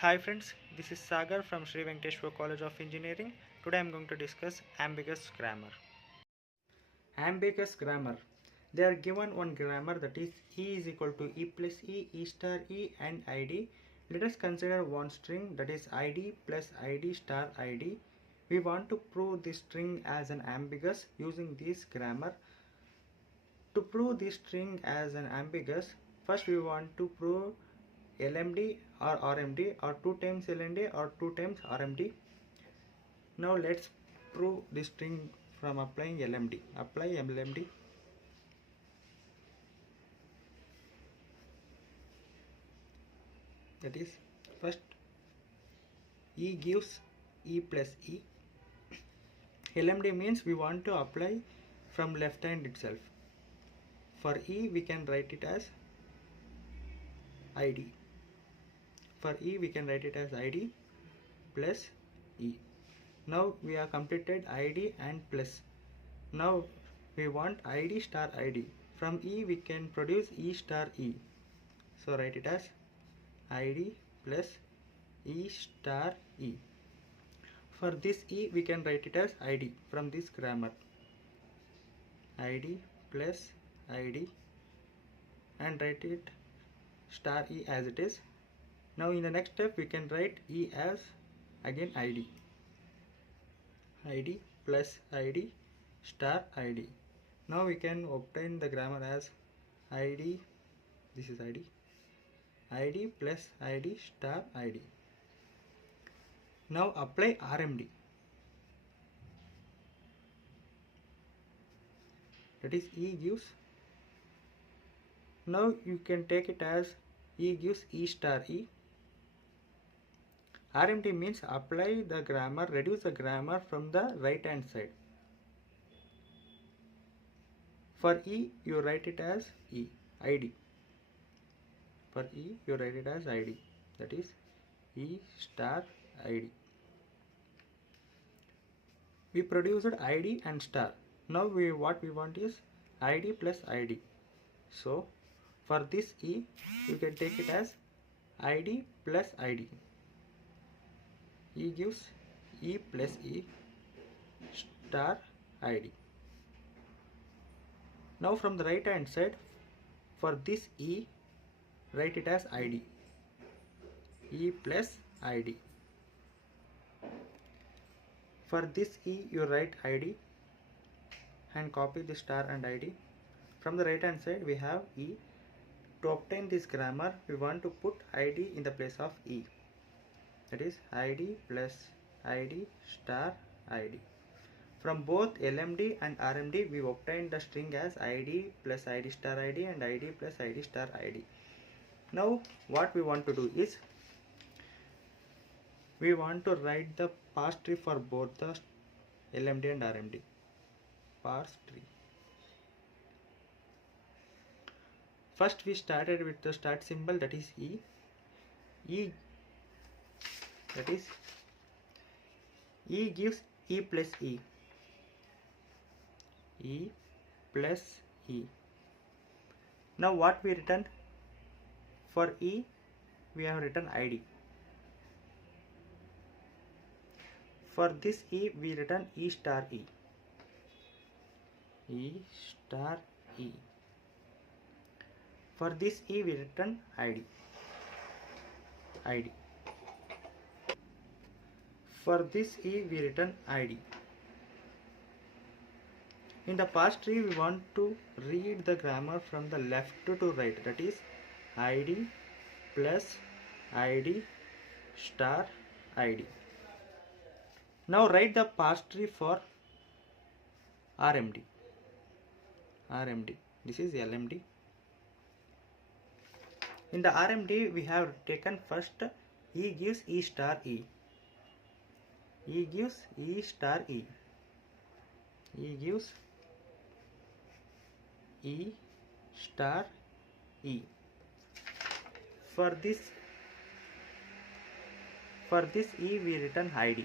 Hi friends, this is Sagar from Sri Venkateshwar College of Engineering. Today I am going to discuss ambiguous grammar. Ambiguous grammar. They are given one grammar, that is E is equal to E plus E, E star E and ID. Let us consider one string, that is ID plus ID star ID. We want to prove this string as an ambiguous using this grammar. To prove this string as an ambiguous, first we want to prove LMD or RMD, or 2 times LMD or 2 times RMD. Now let's prove this string from applying LMD. Apply LMD. That is, first E gives E plus E. LMD means we want to apply from left hand itself. For E we can write it as ID. For E we can write it as ID plus E. Now we have completed ID and plus. Now we want ID star ID. From E we can produce E star E. So write it as ID plus E star E. For this E we can write it as ID from this grammar. ID plus ID and write it star E as it is. Now in the next step we can write E as again ID. ID plus ID star ID. Now we can obtain the grammar as ID, this is ID, ID plus ID star ID. Now apply RMD. That is E gives. Now you can take it as E gives E star E. RMD means apply the grammar, reduce the grammar from the right hand side. For E you write it as E, ID. For E you write it as ID, that is E star ID. We produced ID and star. Now what we want is ID plus ID. So for this E you can take it as ID plus ID. E gives E plus E star ID. Now from the right hand side, for this E write it as ID, E plus ID. For this E you write ID and copy the star and ID. From the right hand side we have E. To obtain this grammar we want to put ID in the place of E, that is ID plus ID star ID. From both LMD and RMD we obtained the string as ID plus ID star ID and ID plus ID star ID. Now what we want to do is we want to write the parse tree for both the LMD and RMD. Parse tree. First we started with the start symbol, that is E. E, that is E gives E plus E. E plus E. Now what we written? For E we have written ID. For this E we written E star E. E star E. For this E we written ID. ID. For this E we written ID. In the parse tree we want to read the grammar from the left to right, that is ID plus ID star ID. Now write the parse tree for RMD. RMD. This is LMD. In the RMD we have taken first E gives E star E. E gives E star E. E gives E star E. For this E we written ID.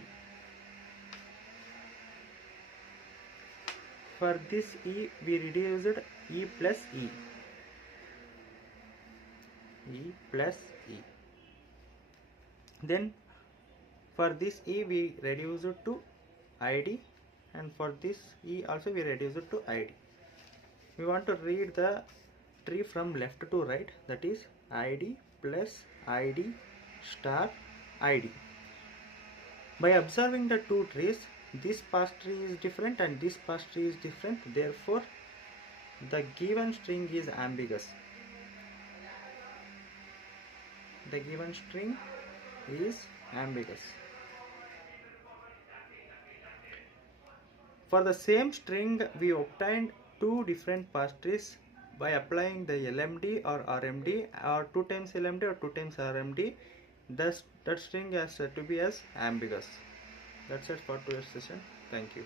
For this E we reduced E plus E. E plus E. Then for this E we reduce it to ID, and for this E also we reduce it to ID. We want to read the tree from left to right, that is ID plus ID star ID. By observing the two trees, this past tree is different and this past tree is different, therefore the given string is ambiguous. The given string is ambiguous. For the same string, we obtained two different past trees by applying the LMD or RMD, or 2 times LMD or 2 times RMD. Thus, that string has to be as ambiguous. That's it for today's session. Thank you.